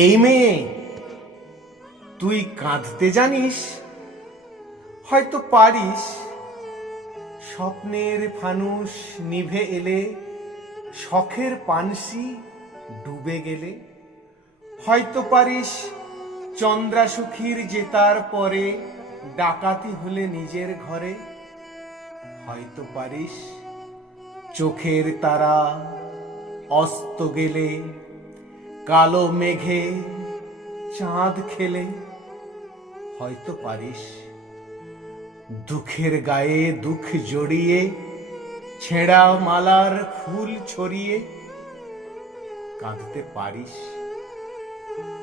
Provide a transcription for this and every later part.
এই মেয়ে, তুই কাঁদতে জানিস? হয়তো পারিস। স্বপ্নের ফানুস নিভে এলে, শখের পানসি ডুবে গেলে, হয়তো পারিস চন্দ্রাসুখীর জেতার পরে ডাকাতি হলে নিজের ঘরে, হয়তো পারিস চোখের তারা অস্ত গেলে, কালো মেঘে চাঁদ খেলে, হয়তো পারিস দুঃখের গায়ে দুঃখ জড়িয়ে ছেঁড়া মালার ফুল ছড়িয়ে কাঁদতে পারিস।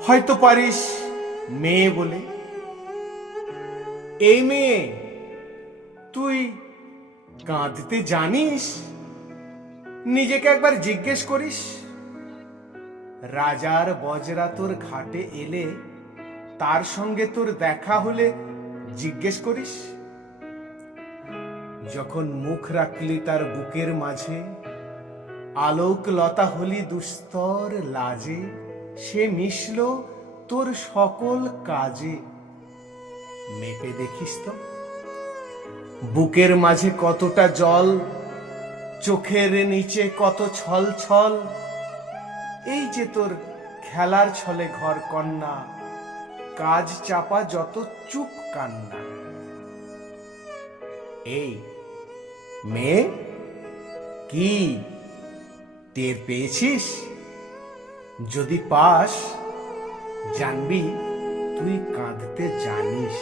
হয়তো পারিস মেয়ে বলে। এই মেয়ে, তুই কাঁদতে জানিস? নিজেকে একবার জিজ্ঞেস করিস। রাজার বজরা তোর ঘাটে এলে, তার সঙ্গে তোর দেখা হলে জিজ্ঞেস করিস। যখন মুখ রাখলি তার বুকের মাঝে, আলোক লতা হলি দুস্তর লাজে, সে মিশল তোর সকল কাজে। মেপে দেখিস তো বুকের মাঝে কতটা জল, চোখের নিচে কত ছল ছল। এই যে তোর খেলার ছলে ঘর কন্যা, কাজ চাপা যত চুপ কান্না। এই মেয়ে, কি টের পেয়েছিস? যদি পাস, জানবি তুই কাঁদতে জানিস।